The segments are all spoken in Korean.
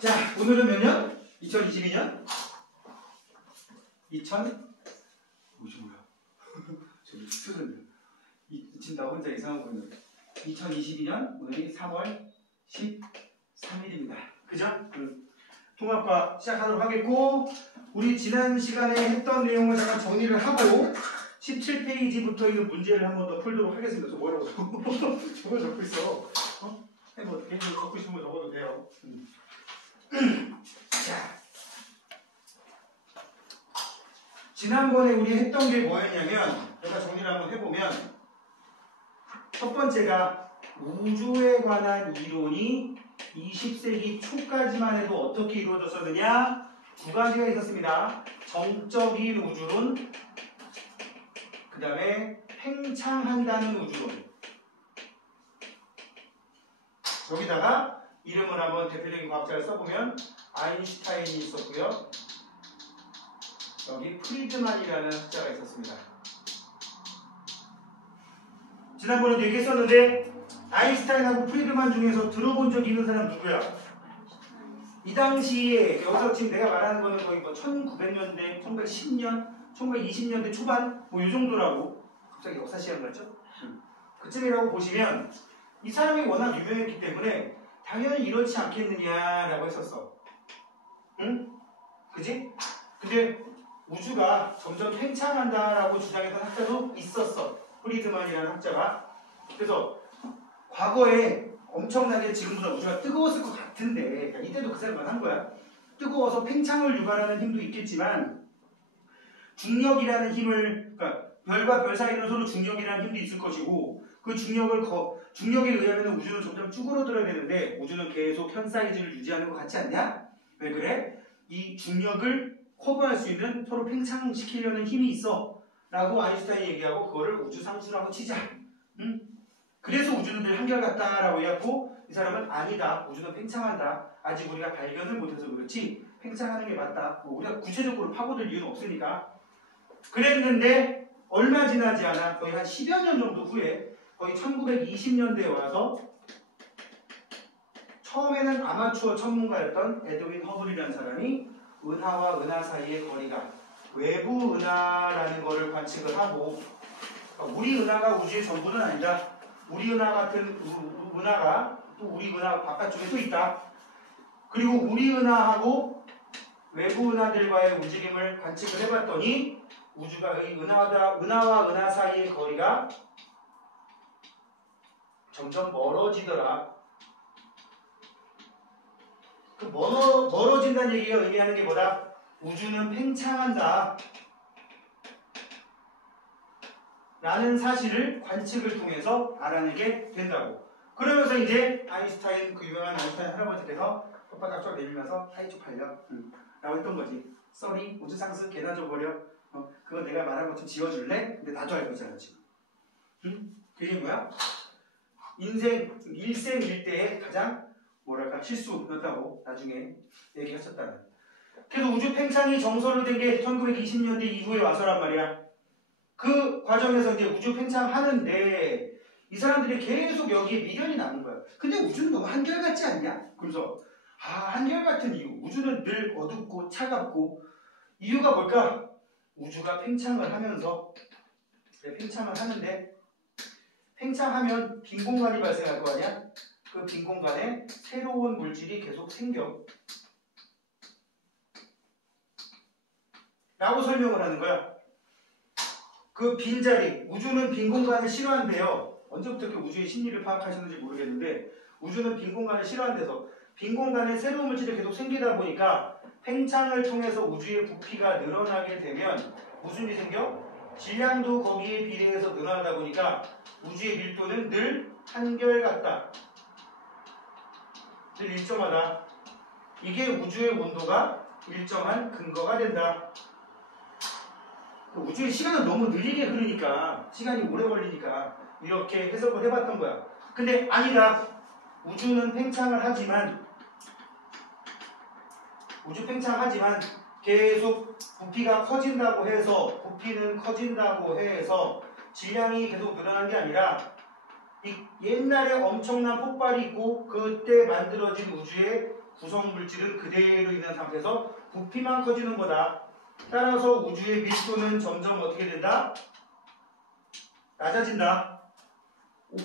자, 오늘은 몇 년? 2022년? 2055야. 저기 스트레스. 지금 나 혼자 이상한 거예요. 2022년 오늘이 3월 13일입니다. 그죠? 통합과 시작하도록 하겠고, 우리 지난 시간에 했던 내용을 잠깐 정리를 하고 17페이지부터 있는 문제를 한 번 더 풀도록 하겠습니다. 저 뭐라고 저거 적고 있어. 뭐 어떻게 적고 있으면 거 적어도 돼요. 자, 지난번에 우리 했던 게 뭐였냐면, 제가 정리를 한번 해보면, 첫 번째가 우주에 관한 이론이 20세기 초까지만 해도 어떻게 이루어졌었느냐? 두 가지가 있었습니다. 정적인 우주론, 그 다음에 팽창한다는 우주론. 여기다가 이름을 한번 대표적인 과학자를 써보면 아인슈타인이 있었고요. 여기 프리드만이라는 학자가 있었습니다. 지난번에도 얘기했었는데, 아인슈타인하고 프리드만 중에서 들어본 적 있는 사람 누구야? 이 당시에, 여기서 지금 내가 말하는 거는 거의 뭐 1900년대, 1910년, 1920년대 초반, 뭐 이 정도라고. 갑자기 역사 시간 같죠? 그쯤이라고 보시면, 이 사람이 워낙 유명했기 때문에 당연히 이렇지 않겠느냐라고 했었어. 응? 그지? 근데 우주가 점점 팽창한다라고 주장했던 학자도 있었어. 프리드만이라는 학자가. 그래서 과거에 엄청나게 지금보다 우주가 뜨거웠을 것 같은데, 그러니까 이때도 그 생각만 한 거야. 뜨거워서 팽창을 유발하는 힘도 있겠지만, 중력이라는 힘을, 그러니까 별과 별 사이에는 서로 중력이라는 힘도 있을 것이고, 그 중력에 의하면 우주는 점점 쭈그러들어야 되는데, 우주는 계속 현 사이즈를 유지하는 것 같지 않냐? 왜 그래? 이 중력을 커버할 수 있는, 서로 팽창시키려는 힘이 있어 라고 아인슈타인이 얘기하고, 그거를 우주상수라고 치자. 그래서 우주는 늘 한결같다라고 해갖고, 이 사람은 아니다, 우주는 팽창한다, 아직 우리가 발견을 못해서 그렇지 팽창하는 게 맞다, 뭐 우리가 구체적으로 파고들 이유는 없으니까 그랬는데, 얼마 지나지 않아 거의 한 10여 년 정도 후에, 거의 1920년대에 와서 처음에는 아마추어 전문가였던 에드윈 허블이라는 사람이 은하와 은하 사이의 거리가 외부 은하라는 거를 관측을 하고, 우리 은하가 우주의 전부는 아니다, 우리 은하 같은 은하가 또 우리 은하 바깥쪽에 또 있다, 그리고 우리 은하하고 외부 은하들과의 움직임을 관측을 해봤더니 우주가 은하와 은하 사이의 거리가 점점 멀어지더라. 그 멀어진다는 얘기가 의미하는 게 뭐다? 우주는 팽창한다 라는 사실을 관측을 통해서 알아내게 된다고. 그러면서 이제 아인슈타인, 그 유명한 아인슈타인 할아버지께서 혓바닥 쫙 내밀면서 사이 쪽팔려 라고 했던 거지. 쏘리, 우주상수 개나 줘버려. 그거 내가 말한 거 좀 지워줄래? 근데 나도 알고 있잖아 지금. 그게 뭐야? 인생 일생일대의 가장 뭐랄까 실수였다고 나중에 얘기하셨다는. 그래서 우주 팽창이 정설로 된 게 1920년대 이후에 와서란 말이야. 그 과정에서 이제 우주 팽창하는데 이 사람들이 계속 여기에 미련이 남은 거야. 근데 우주는 너무 한결같지 않냐? 그래서 한결같은 이유, 우주는 늘 어둡고 차갑고, 이유가 뭘까? 우주가 팽창을 하면서, 팽창을 하는데, 팽창하면 빈 공간이 발생할 거 아니야? 그 빈 공간에 새로운 물질이 계속 생겨 라고 설명을 하는 거야. 그 빈자리, 우주는 빈 공간을 싫어한대요. 언제부터 이렇게 우주의 심리를 파악하셨는지 모르겠는데, 우주는 빈 공간을 싫어한대서 빈 공간에 새로운 물질이 계속 생기다 보니까 팽창을 통해서 우주의 부피가 늘어나게 되면 무슨 일이 생겨? 질량도 거기에 비례해서 늘어나다 보니까 우주의 밀도는 늘 한결같다, 늘 일정하다. 이게 우주의 온도가 일정한 근거가 된다. 우주의 시간은 너무 느리게 흐르니까, 시간이 오래 걸리니까 이렇게 해석을 해봤던 거야. 근데 아니다, 우주는 팽창을 하지만, 우주 팽창하지만 계속 부피가 커진다고 해서, 부피는 커진다고 해서 질량이 계속 늘어난 게 아니라, 옛날에 엄청난 폭발이 있고 그때 만들어진 우주의 구성 물질은 그대로 있는 상태에서 부피만 커지는 거다. 따라서 우주의 밀도는 점점 어떻게 된다? 낮아진다.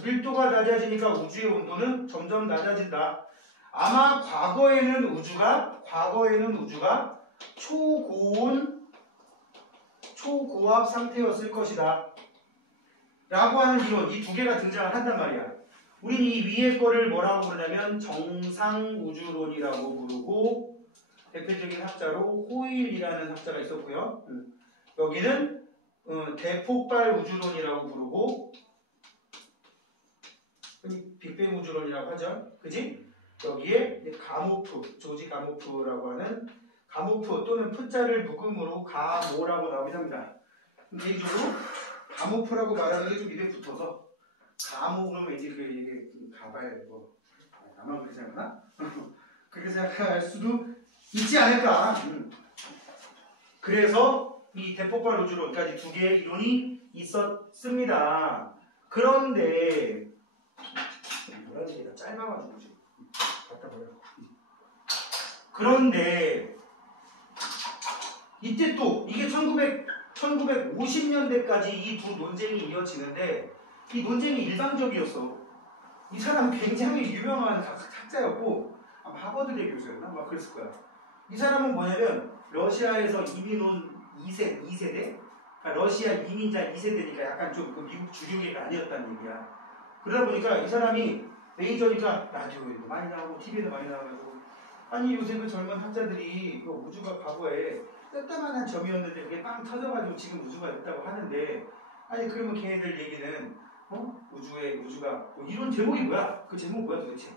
밀도가 낮아지니까 우주의 온도는 점점 낮아진다. 아마 과거에는 우주가 초고압 상태였을 것이다. 라고 하는 이론, 이 두 개가 등장을 한단 말이야. 우린 이 위에 거를 뭐라고 부르냐면 정상우주론이라고 부르고, 대표적인 학자로 호일이라는 학자가 있었고요. 여기는 대폭발 우주론이라고 부르고, 빅뱅 우주론이라고 하죠. 그지? 여기에 가모프, 조지 가모프라고 하는 가모프 또는 푸자를 묵음으로 가모라고 나오긴 합니다. 개인적으로 가모프라고 말하는 게 좀 입에 붙어서 가모 그러면 이제 이게 가봐야 뭐 나만 그렇게 생각하나? 그렇게 생각할 수도 있지 않을까. 그래서 이 대폭발 우주론까지 두 개의 이론이 있었습니다. 그런데 뭐라 얘기가 짧아가지고 지금 갖다 버려. 그런데 이때 또 이게 1950년대까지 이 두 논쟁이 이어지는데 이 논쟁이 일방적이었어. 이 사람 굉장히 유명한 학자였고 아마 하버드대 교수였나? 막 그랬을 거야. 이 사람은 뭐냐면 러시아에서 이민 온 2세대? 그러니까 러시아 이민자 2세대니까 약간 좀 그 미국 주류계가 아니었다는 얘기야. 그러다 보니까 이 사람이 메이저니까 라디오에도 많이 나오고 TV에도 많이 나와가지고 아니 요새 그 젊은 학자들이 그 우주가 과거에 뜨따만한 점이었는데 그게 빵 터져가지고 지금 우주가 됐다고 하는데 아니 그러면 걔네들 얘기는 우주가 뭐 이론 제목이 뭐야? 그 제목 뭐야 도대체?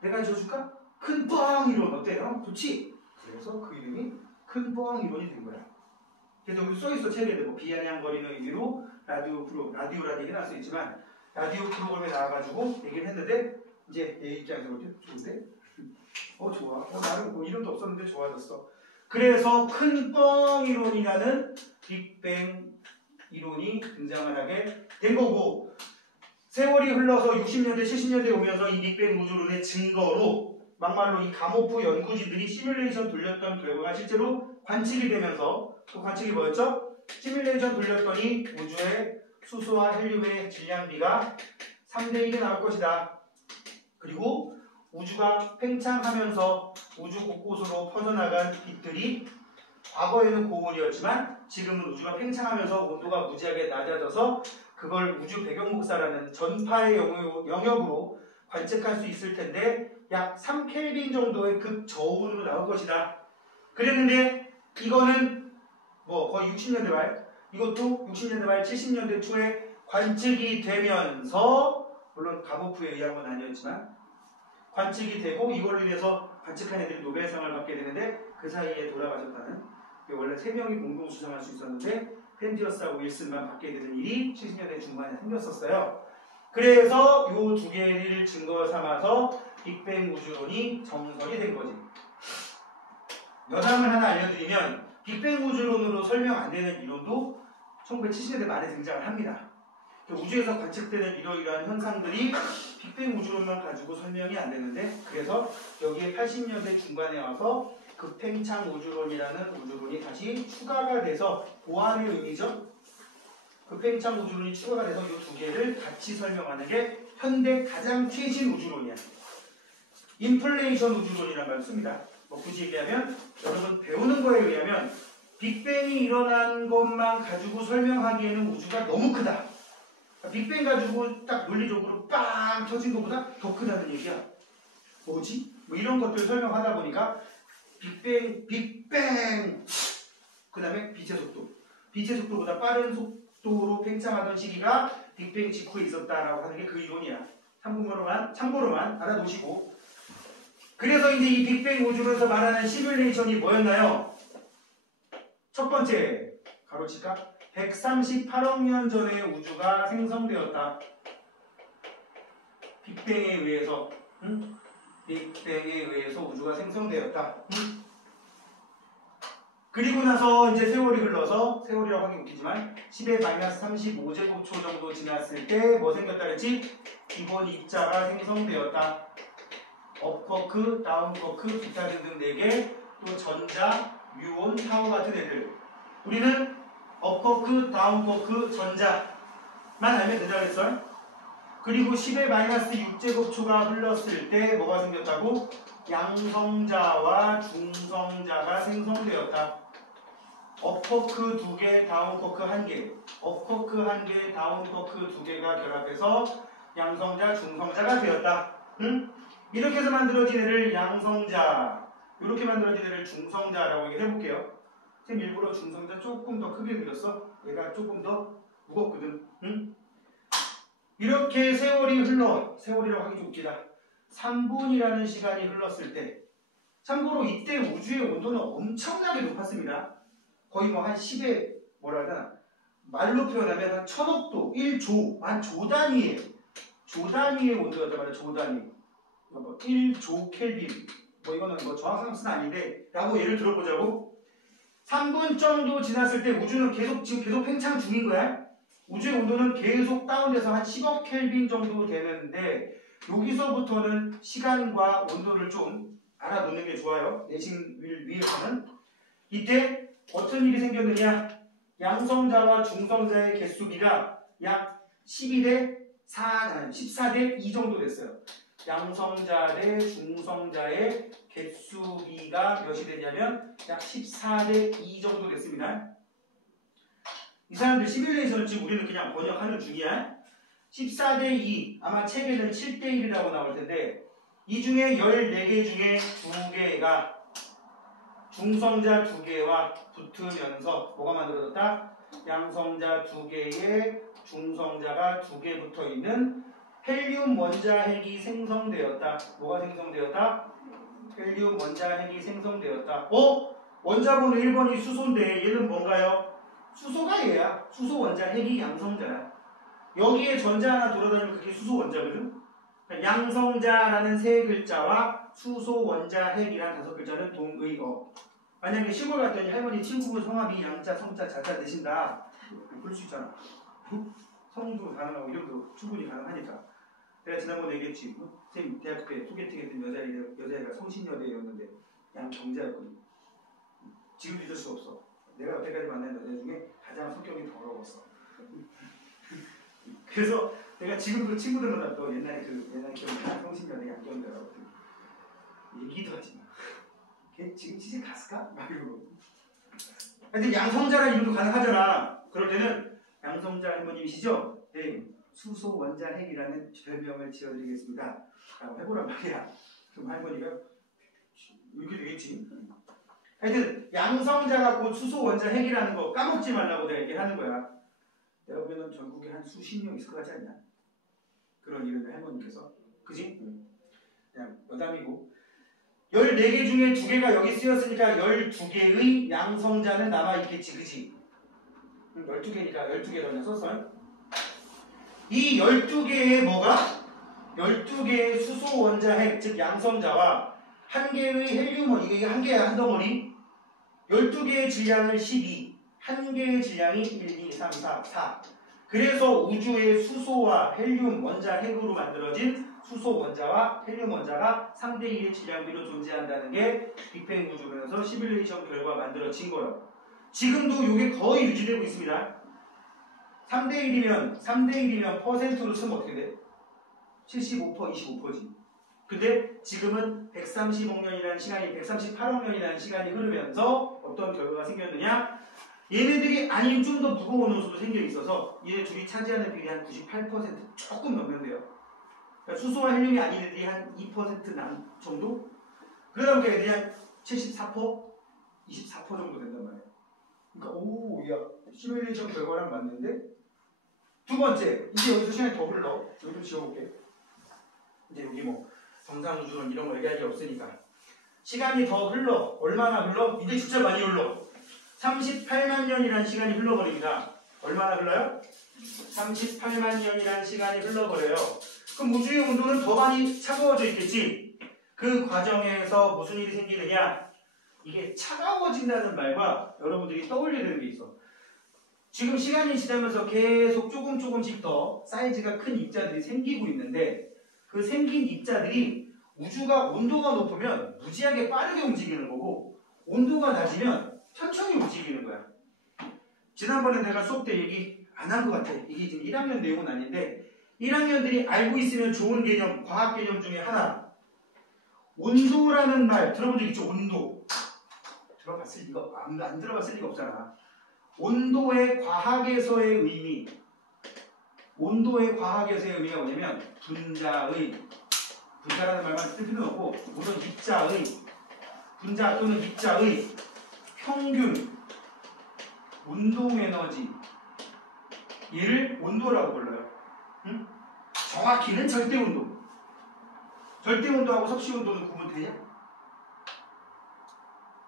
내가 해줘줄까? 큰 뻥 이론 어때요? 좋지? 그래서 그 이름이 큰 뻥 이론이 된 거야. 그래서 여기 써있어 책에도 뭐 비아냥거리는 의미로 라디오라는 얘기 나올 수 있지만 라디오 프로그램에 나와가지고 얘기를 했는데 이제 내 입장에서 볼때 좋은데? 좋아. 나는 뭐 이름도 없었는데 좋아졌어. 그래서 큰 뻥 이론이라는 빅뱅 이론이 등장을 하게 된 거고 세월이 흘러서 60년대, 70년대 오면서 이 빅뱅 우주론의 증거로 막말로 이 가모프 연구진들이 시뮬레이션 돌렸던 결과가 실제로 관측이 되면서 그 관측이 뭐였죠? 시뮬레이션 돌렸더니 우주의 수소와 헬륨의 질량비가 3대1이 나올 것이다. 그리고 우주가 팽창하면서 우주 곳곳으로 퍼져나간 빛들이 과거에는 고온이었지만 지금은 우주가 팽창하면서 온도가 무지하게 낮아져서 그걸 우주 배경목사라는 전파의 영역으로 관측할 수 있을 텐데 약 3켈빈 정도의 극저온으로 나올 것이다. 그랬는데 이거는 뭐 거의 60년대 말, 이것도 60년대 말 70년대 초에 관측이 되면서 물론 가모프에 의한 건 아니었지만 관측이 되고 이걸로 인해서 관측한 애들이 노벨상을 받게 되는데 그 사이에 돌아가셨다는 원래 3명이 공동 수상할 수 있었는데 펜디어스하고 윌슨만 받게 되는 일이 70년대 중반에 생겼었어요. 그래서 이 두 개를 증거 삼아서 빅뱅 우주론이 정설이 된 거지. 여담을 하나 알려드리면 빅뱅 우주론으로 설명 안 되는 이론도 1970년대 말에 등장을 합니다. 우주에서 관측되는 이러이러한 현상들이 빅뱅 우주론만 가지고 설명이 안 되는데 그래서 여기에 80년대 중반에 와서 극팽창 우주론이라는 우주론이 다시 추가가 돼서 보완의 의미죠. 극팽창 우주론이 추가가 돼서 이 두 개를 같이 설명하는 게 현대 가장 최신 우주론이야. 인플레이션 우주론이라는 말을 씁니다. 뭐 굳이 얘기하면 여러분 배우는 거에 의하면 빅뱅이 일어난 것만 가지고 설명하기에는 우주가 너무 크다. 빅뱅 가지고 딱 논리적으로 빵 터진 것보다 더 크다는 얘기야. 뭐지? 뭐 이런 것들 설명하다 보니까 빅뱅 그 다음에 빛의 속도 빛의 속도보다 빠른 속도로 팽창하던 시기가 빅뱅 직후에 있었다라고 하는 게 그 이론이야. 참고로만 알아두시고 그래서 이제 이 빅뱅 우주론에서 말하는 시뮬레이션이 뭐였나요? 첫 번째 가로칠까? 138억 년 전에 우주가 생성되었다. 빅뱅에 의해서 빅뱅에 의해서 우주가 생성되었다. 그리고 나서 이제 세월이 흘러서 세월이라고 하기 웃기지만 10의 마이너스 35제곱초 정도 지났을 때 뭐 생겼다 그랬지? 기본 입자가 생성되었다. 업과 업커크, 다운커크, 기타 등등 4개, 또 전자, 뮤온, 타워 같은 애들. 우리는 업커크, 다운커크, 전자만 알면 된다고 했어요. 그리고 10의 마이너스 6제곱초가 흘렀을 때 뭐가 생겼다고? 양성자와 중성자가 생성되었다. 업커크 2개, 다운커크 1개. 업커크 1개, 다운커크 2개가 결합해서 양성자, 중성자가 되었다. 응? 이렇게 해서 만들어진 애를 양성자, 이렇게 만들어진 애를 중성자라고 얘기를 해볼게요. 쌤 일부러 중성자 조금 더 크게 그렸어. 얘가 조금 더 무겁거든. 응? 이렇게 세월이라고 하기 좀 웃기다. 3분이라는 시간이 흘렀을 때, 참고로 이때 우주의 온도는 엄청나게 높았습니다. 거의 뭐 한 10의 뭐라 해야 되나, 말로 표현하면 한 1000억도, 1조, 한 조 단위의 온도였단 말이야. 조 단위. 뭐 1조 켈빈. 뭐 이거는 뭐 정확한 값은 아닌데 라고 예를 들어보자고. 3분 정도 지났을 때 우주는 지금 계속 팽창 중인 거야. 우주의 온도는 계속 다운돼서 한 10억 켈빈 정도 되는데, 여기서부터는 시간과 온도를 좀 알아놓는 게 좋아요. 내신 위해서는. 이때 어떤 일이 생겼느냐, 양성자와 중성자의 개수비가 약 14대 2 정도 됐어요. 양성자 대 중성자의 개수비가 몇이 되냐면 약 14대 2 정도 됐습니다. 이 사람들 시뮬레이션을 지금 우리는 그냥 번역하는 중이야. 14대 2, 아마 책에는 7대 1이라고 나올 텐데, 이 중에 14개 중에 2개가 중성자 2개와 붙으면서 뭐가 만들어졌다? 양성자 2개에 중성자가 2개 붙어있는 헬륨 원자핵이 생성되었다. 뭐가 생성되었다? 헬륨 원자핵이 생성되었다. 원자번호 1번이 수소인데 얘는 뭔가요? 수소가 얘야. 수소 원자핵이 양성자야. 여기에 전자 하나 돌아다니면 그게 수소 원자거든. 그러니까 양성자라는 3글자와 수소 원자핵이라는 5글자는 동의어. 만약에 시골 갔더니 할머니 친구분 성함이 양자, 성자, 자자 되신다. 그럴 수 있잖아. 성도 가능하고 이름도 충분히 가능하니까. 내가 지난번에 얘기했지. 선생님 대학교 때 소개팅 했던 여자애가 성신여대였는데 양경자였거든. 지금 잊을 수 없어. 내가 여태까지 만난 여자 중에 가장 성격이 더러웠어. 그래서 내가 지금도 친구들마다 또 옛날에 기억나. 성신여대 양경자라고 얘기도 하지 마. 걔 지금 시집 갔을까? 막 이러고. 근데 양성자라는 이름도 가능하잖아. 그럴 때는 양성자 할머님이시죠? 네. 수소 원자핵이라는 별명을 지어드리겠습니다. 라고 해보란 말이야. 그럼 할머니가 이렇게 되겠지. 하여튼 양성자가 곧 수소 원자핵이라는 거 까먹지 말라고 내가 얘기를 하는 거야. 내가 보면 전국에 한 수십 명 있을 것 같지 않냐? 그런 이름의 할머니께서. 그지? 그냥 여담이고. 14개 중에 2개가 여기 쓰였으니까 12개의 양성자는 남아있겠지. 그지? 12개니까 12개 더 썼어. 이 12개의 뭐가? 12개의 수소 원자핵, 즉 양성자와 1개의 헬륨원, 이게 1개야, 한 덩어리. 12개의 질량을 12, 1개의 질량이 1, 2, 3, 4, 4. 그래서 우주의 수소와 헬륨 원자핵으로 만들어진 수소 원자와 헬륨 원자가 3대1의 질량비로 존재한다는 게 빅뱅 우주론에서 시뮬레이션 결과 만들어진 거예요. 지금도 이게 거의 유지되고 있습니다. 3대1이면 퍼센트로 치면 어떻게 돼? 75%, 25%지. 근데 지금은 130억 년이라는 시간이 138억 년이라는 시간이 흐르면서 어떤 결과가 생겼느냐? 얘네들이 아닌 좀 더 무거운 원소도 생겨 있어서 얘네 둘이 차지하는 비율이 한 98% 조금 넘으면 돼요. 그러니까 수소와 헬륨이 아닌 애들이 한 2% 정도? 그러다 보니까 애들이 한 74%? 24% 정도 된단 말이에요. 그러니까 야, 시뮬레이션 결과랑 맞는데? 두 번째, 이제 여기서 시간이 더 흘러. 여기 좀 지워볼게. 이제 여기 뭐 정상우주론 이런 거 얘기할 게 없으니까. 시간이 더 흘러. 얼마나 흘러? 이제 진짜 많이 흘러. 38만 년이라는 시간이 흘러버립니다. 얼마나 흘러요? 38만 년이라는 시간이 흘러버려요. 그럼 우주의 온도는 더 많이 차가워져 있겠지? 그 과정에서 무슨 일이 생기느냐? 이게 차가워진다는 말과 여러분들이 떠올려야 되는 게 있어. 지금 시간이 지나면서 계속 조금씩 더 사이즈가 큰 입자들이 생기고 있는데 그 생긴 입자들이 우주가 온도가 높으면 무지하게 빠르게 움직이는 거고 온도가 낮으면 천천히 움직이는 거야. 지난번에 내가 수업 때 얘기 안 한 것 같아. 이게 지금 1학년 내용은 아닌데 1학년들이 알고 있으면 좋은 개념, 과학 개념 중에 하나. 온도라는 말 들어본 적 있죠? 온도. 들어봤을 리가 안 들어봤을 리가 없잖아. 온도의 과학에서의 의미. 온도의 과학에서의 의미가 뭐냐면 분자의, 분자라는 말만 쓸 필요는 없고 우선 입자의, 분자 또는 입자의 평균 운동에너지, 얘를 온도라고 불러요. 응? 정확히는 절대온도. 절대온도하고 섭씨온도는 구분되냐?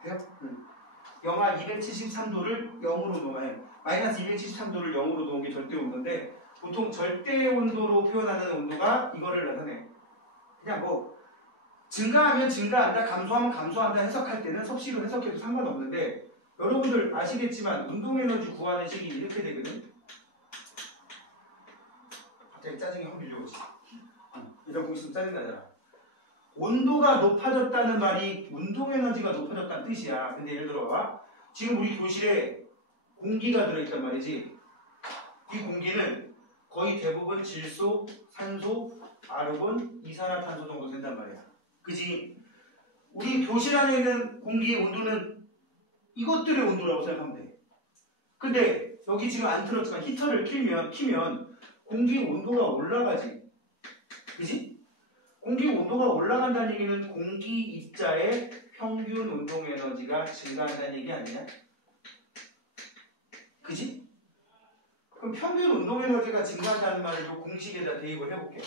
돼요? 응. 영하 273도를 0으로 놓으면 마이너스 273도를 0으로 놓은 게 절대온도인데 보통 절대온도로 표현하는 온도가 이거를 나타내. 그냥 뭐 증가하면 증가한다, 감소하면 감소한다 해석할 때는 섭씨로 해석해도 상관없는데 여러분들 아시겠지만 운동에너지 구하는 식이 이렇게 되거든. 갑자기 짜증이 확 밀려오지. 이런 거 있으면 짜증나잖아. 온도가 높아졌다는 말이 운동에너지가 높아졌다는 뜻이야. 근데 예를 들어 봐. 지금 우리 교실에 공기가 들어있단 말이지. 이 공기는 거의 대부분 질소, 산소, 아르곤, 이산화탄소 정도 된단 말이야. 그지? 우리 교실 안에 있는 공기의 온도는 이것들의 온도라고 생각하면 돼. 근데 여기 지금 안 틀었지만 히터를 키면 공기 온도가 올라가지. 그지? 공기 온도가 올라간다는 얘기는 공기 입자의 평균 운동 에너지가 증가한다는 얘기 아니냐? 그지? 그럼 평균 운동 에너지가 증가한다는 말을 이 공식에다 대입을 해볼게요.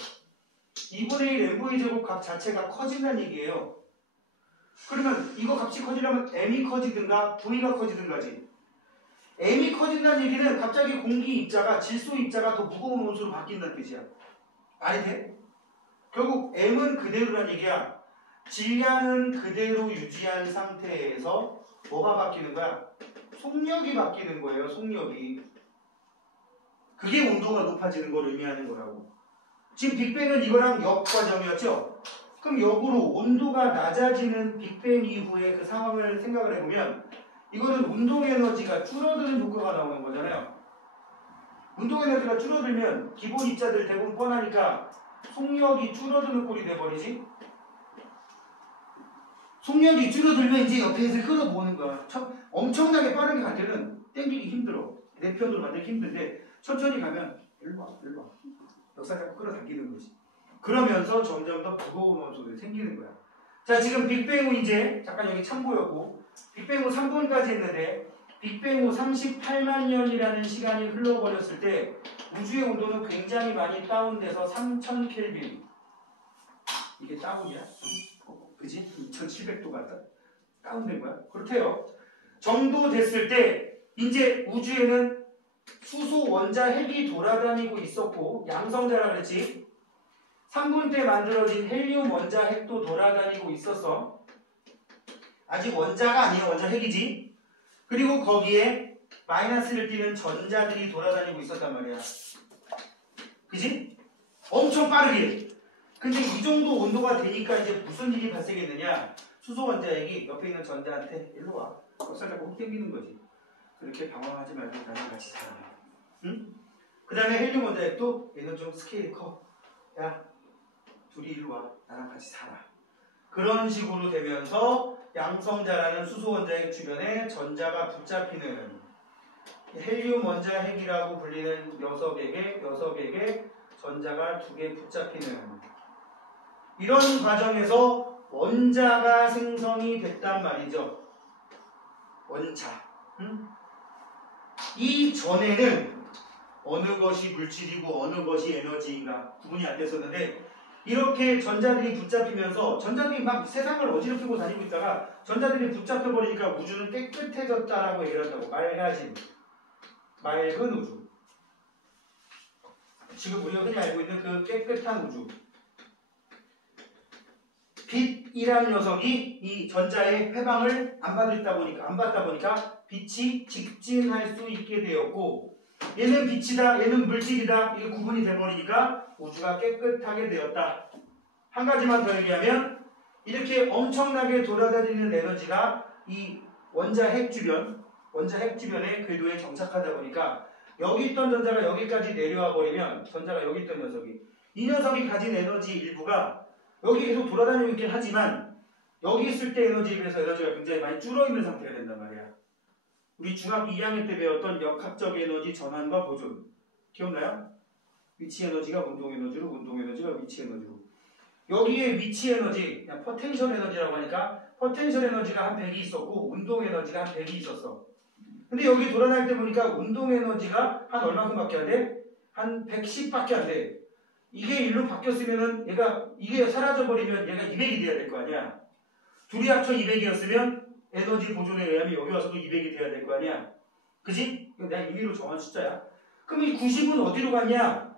2분의 1 mv 제곱 값 자체가 커진다는 얘기예요. 그러면 이거 값이 커지려면 m이 커지든가 v가 커지든가지. m이 커진다는 얘기는 갑자기 공기 입자가, 질소 입자가 더 무거운 온수로 바뀐다는 뜻이야. 말이 돼? 결국 m은 그대로란 얘기야. 질량은 그대로 유지한 상태에서 뭐가 바뀌는 거야? 속력이 바뀌는 거예요. 속력이. 그게 온도가 높아지는 걸 의미하는 거라고. 지금 빅뱅은 이거랑 역과정이었죠? 그럼 역으로 온도가 낮아지는 빅뱅 이후의 그 상황을 생각을 해보면 이거는 운동에너지가 줄어드는 효과가 나오는 거잖아요. 운동에너지가 줄어들면 기본 입자들 대부분 뻔하니까 속력이 줄어드는 꼴이 돼버리지. 속력이 줄어들면 이제 옆에서 끌어모으는 거야. 엄청나게 빠르게 갈 때는 땡기기 힘들어. 내 편으로 만들기 힘든데 천천히 가면 일로 와. 역사 잡고 끌어당기는 거지. 그러면서 점점 더 무거운 원소들이 생기는 거야. 자, 지금 빅뱅 후 이제 잠깐 여기 참고였고 빅뱅 후 3분까지 했는데 빅뱅 후 38만 년이라는 시간이 흘러버렸을 때 우주의 온도는 굉장히 많이 다운돼서 3000켈빈. 이게 다운이야? 그지? 2700도가 다운된 거야? 그렇대요. 정도 됐을 때 이제 우주에는 수소 원자 핵이 돌아다니고 있었고 양성자라 그랬지. 3분 때 만들어진 헬륨 원자 핵도 돌아다니고 있었어. 아직 원자가 아니야. 원자 핵이지. 그리고 거기에 마이너스를 띠는 전자들이 돌아다니고 있었단 말이야. 그지? 엄청 빠르게. 근데 이 정도 온도가 되니까 이제 무슨 일이 발생했느냐? 수소 원자 핵이 옆에 있는 전자한테 일로 와. 멱살 잡고 훅 당기는 거지. 그렇게 방황하지 말고 나랑 같이 살아. 응? 그 다음에 헬륨 원자 핵도 얘는 좀 스케일이 커. 야, 둘이 일로 와. 나랑 같이 살아. 그런 식으로 되면서 양성자라는 수소 원자 핵 주변에 전자가 붙잡히는 헬륨 원자 핵이라고 불리는 녀석에게 전자가 2개 붙잡히는 이런 과정에서 원자가 생성이 됐단 말이죠. 원자. 이 전에는 어느 것이 물질이고 어느 것이 에너지인가 구분이 안 됐었는데 이렇게 전자들이 붙잡히면서 전자들이 막 세상을 어지럽히고 다니고 있다가 전자들이 붙잡혀버리니까 우주는 깨끗해졌다라고 얘기를 한다고. 맑아진, 맑은 우주. 지금 우리가 흔히 알고 있는 그 깨끗한 우주. 빛이라는 녀석이 이 전자의 회방을 안 받다 보니까 빛이 직진할 수 있게 되었고 얘는 빛이다, 얘는 물질이다 이게 구분이 돼버리니까 우주가 깨끗하게 되었다. 한 가지만 더 얘기하면 이렇게 엄청나게 돌아다니는 에너지가 이 원자 핵 주변의 궤도에 정착하다 보니까 여기 있던 전자가 여기까지 내려와 버리면 전자가 여기 있던 이 녀석이 가진 에너지 일부가 여기 계속 돌아다니고 있긴 하지만 여기 있을 때 에너지에 비해서 에너지가 굉장히 많이 줄어있는 상태가 된단 말이야. 우리 중학교 2학년 때 배웠던 역학적 에너지 전환과 보존 기억나요? 위치 에너지가 운동 에너지로, 운동 에너지가 위치 에너지로. 여기에 위치 에너지, 그냥 포텐셜 에너지라고 하니까 포텐셜 에너지가 한 100이 있었고 운동 에너지가 한 100이 있었어. 근데 여기 돌아다닐 때 보니까 운동 에너지가 한 얼마큼밖에 안 돼? 한 110밖에 안 돼. 이게 일로 바뀌었으면은 이게 사라져버리면 얘가 200이 돼야 될 거 아니야. 둘이 합쳐 200이었으면 에너지 보존에 의하면 여기 와서도 200이 돼야 될 거 아니야. 그지? 내가 임의로 정한 숫자야. 그럼 이 90은 어디로 갔냐?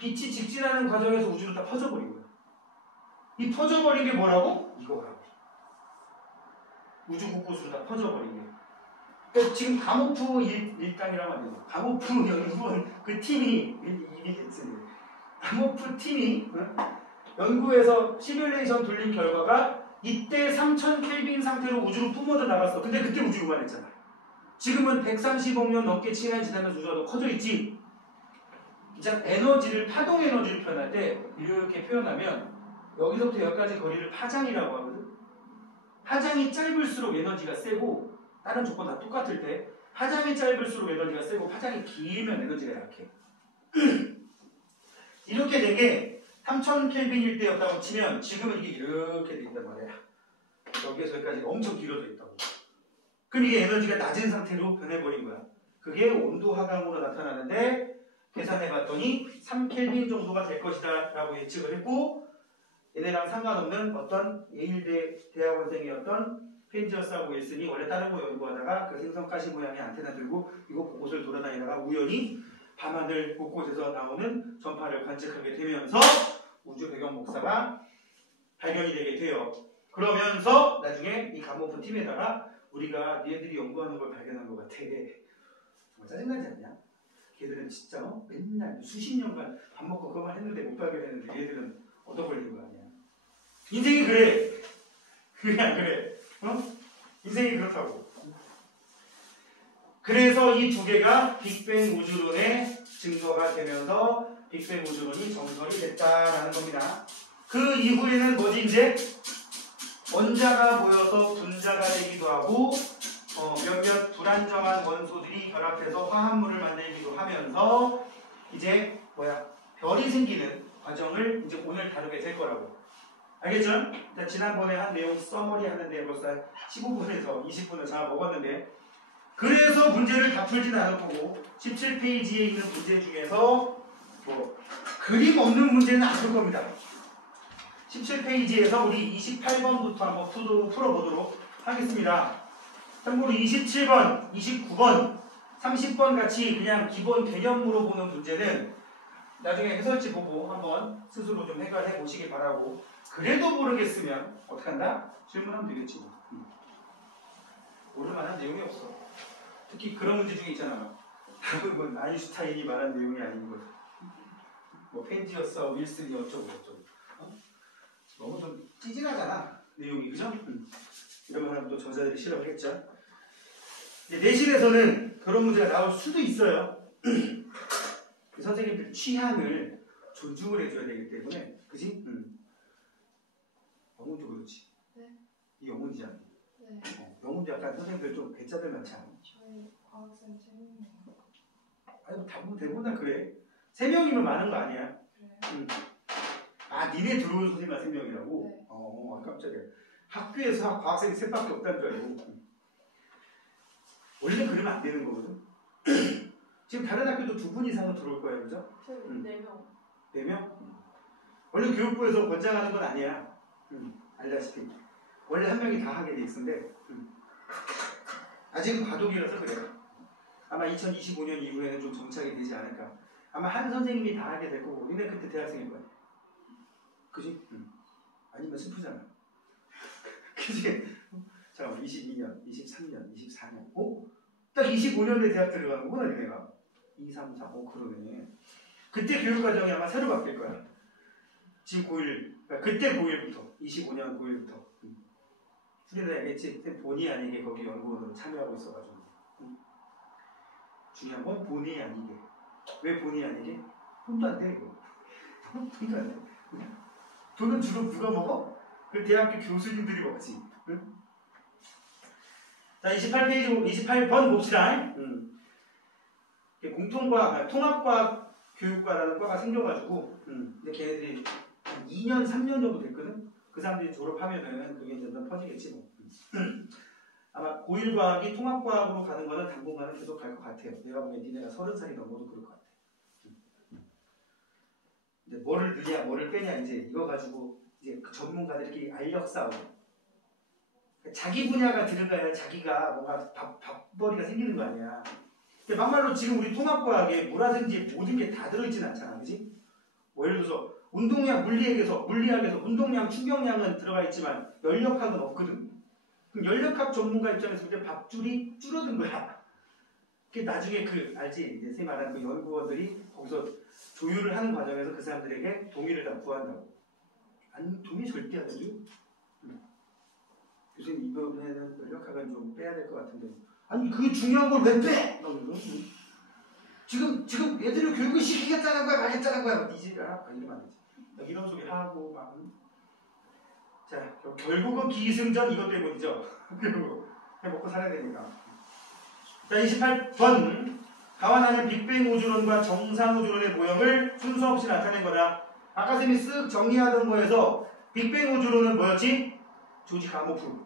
빛이 직진하는 과정에서 우주로 다 퍼져버린 거야. 이 퍼져버린 게 뭐라고? 이거라고. 우주 곳곳으로 다 퍼져버린 게. 그러니까 지금 가모프 일당이라고 안 되죠. 가모프 연구원 그 팀이 가모프 팀이 연구에서 시뮬레이션 돌린 결과가 이때 3000켈빈 상태로 우주로 뿜어져 나갔어. 근데 그때 우주로만 했잖아. 지금은 130억 년 넘게 시간이 지나면서 우주가 더 커져 있지. 자, 에너지를 파동 에너지를 표현할 때 이렇게 표현하면 여기서부터 여기까지 거리를 파장이라고 하거든. 파장이 짧을수록 에너지가 세고 다른 조건 다 똑같을 때 파장이 짧을수록 에너지가 세고 파장이 길면 에너지가 약해. 이렇게 되게 3000켈빈일 때였다고 치면 지금은 이게 이렇게 돼 있단 말이야. 여기에서 여기까지 엄청 길어져 있다고. 그럼 이게 에너지가 낮은 상태로 변해버린 거야. 그게 온도 하강으로 나타나는데 계산해봤더니 3켈빈 정도가 될 것이다 라고 예측을 했고 얘네랑 상관없는 어떤 예일대 대학원생이었던 펜지어스하고 윌슨이 원래 다른 거 연구하다가 그 행성 가시 모양의 안테나 들고 이거 곳곳을 돌아다니다가 우연히 밤하늘 곳곳에서 나오는 전파를 관측하게 되면서 우주 배경 목사가 발견이 되게 돼요. 그러면서 나중에 이 가모프 팀에다가 우리가 니네들이 연구하는 걸 발견한 것 같아. 정말 짜증나지 않냐? 걔들은 진짜 맨날 수십 년간 밥 먹고 그것만 했는데 못 발견했는데 얘들은 얻어 걸린 거 아니야. 인생이 그래. 그냥 그래. 인생이 그렇다고. 그래서 이 두 개가 빅뱅 우주론의 증거가 되면서 빅뱅 우주론이 정설이 됐다라는 겁니다. 그 이후에는 뭐지 이제? 원자가 모여서 분자가 되기도 하고 몇몇 불안정한 원소들이 결합해서 화합물을 만들기도 하면서 이제 별이 생기는 과정을 이제 오늘 다루게 될 거라고. 알겠죠? 자, 지난번에 한 내용 서머리 하는데 벌써 15분에서 20분을 잡아 먹었는데 그래서 문제를 다 풀지는 않을 거고 17페이지에 있는 문제 중에서 그림 없는 문제는 안 풀 겁니다. 17페이지에서 우리 28번부터 한번 풀어보도록 하겠습니다. 참고로 27번, 29번, 30번 같이 그냥 기본 개념 물어보는 문제는 나중에 해설지 보고 한번 스스로 좀 해결해 보시길 바라고 그래도 모르겠으면 어떻게 한다? 질문하면 되겠지. 모를 만한 내용이 없어. 특히 그런 문제 중에 있잖아. 답은 아인슈타인이 말한 내용이 아닌 거지. 펜지어스와 윌슨이 어쩌고 너무 좀 찌질하잖아 내용이. 그죠? 이런 거 하면 또 저자들이 싫어하겠죠. 내신에서는 그런 문제가 나올 수도 있어요. 선생님들 취향을 존중을 해줘야 되기 때문에 그지? 영문도 그렇지. 네. 이 영문이잖아. 네. 영문도 약간 선생님들 좀 괴짜들 많지 않아? 저희 과학생 3명이요. 아니 대부분 다 그래. 3명이면 많은 거 아니야? 그래요? 아 니네 들어온 선생님만 3명이라고? 네. 깜짝이야. 학교에서 과학생이 셋밖에 없다는 줄 알고. 원래 그러면 안 되는 거거든. 지금 다른 학교도 2분 이상은 들어올 거예요, 그죠? 저희 4명. 4명? 원래 교육부에서 권장하는 건 아니야. 알다시피. 원래 1명이 다 하게 돼 있는데 아직은 과도기라서 그래요. 아마 2025년 이후에는 좀 정착이 되지 않을까. 아마 한 선생님이 다 하게 될 거고 니네 그때 대학생일 거야. 그지? 아니면 슬프잖아. 그지? 잠깐만 22년, 23년, 24년 딱 25년에 대학 들어가는구나 니네가. 2, 3, 4, 그러네. 그때 교육과정이 아마 새로 바뀔 거야. 지금 고1 그러니까 그때 고1부터 25년 고1부터 수리도 알겠지? 본의 아니게 거기 연구원으로 참여하고 있어가지고 중요한 건 본의 아니게. 왜 본의 아니게? 돈도 안 돼 이거. 돈도 안 돼. 돈은 주로 누가 먹어? 그 대학교 교수님들이 먹지. 응? 자 28페이지 28번 봅시다. 공통과학, 통합과학 교육과라는 과가 생겨가지고 근데 걔네들이 한 2년 3년 정도 됐거든. 그 사람들이 졸업하면은 그게 점점 퍼지겠지 뭐. 아마 고1과학이 통합과학으로 가는 거는 당분간은 계속 갈 것 같아요. 내가 보기엔 니네가 30살이 넘어도 그럴 것 같아. 근데 뭐를 넣냐 뭐를 빼냐 이제 이거 가지고 이제 그 전문가들끼리 알력 싸움. 자기 분야가 들어가야 자기가 뭔가 밥벌이가 생기는 거 아니야. 근데 막말로 지금 우리 통합과학에 뭐라든지 모든 게 다 들어있지는 않잖아, 그지? 뭐 예를 들어서 운동량, 물리학에서 운동량, 충격량은 들어가 있지만 연력학은 없거든. 그럼 연력학 전문가 입장에서 볼 때 밥줄이 줄어든 거야. 그게 나중에 알지? 이제 쌤 말하는 그 연구원들이 거기서 조율을 하는 과정에서 그 사람들에게 동의를 다 구한다고. 아니, 동의 절대 안 해줘. 교수님 이번에는 연력학은 좀 빼야 될 것 같은데. 아니 그 중요한 걸 왜 빼? 지금 애들을 교육을 시키겠다는 거야 말겠다는 거야 이제 이러면 안 되지. 이런 소리 하고 막. 자 결국은 기승전 이것 때문이죠. 결국 먹고 살아야 되니까. 자 28번 가와나는 빅뱅 우주론과 정상 우주론의 모형을 순서 없이 나타낸 거다. 아까 쌤이 쓱 정리하던 거에서 빅뱅 우주론은 뭐였지? 조지 가모프.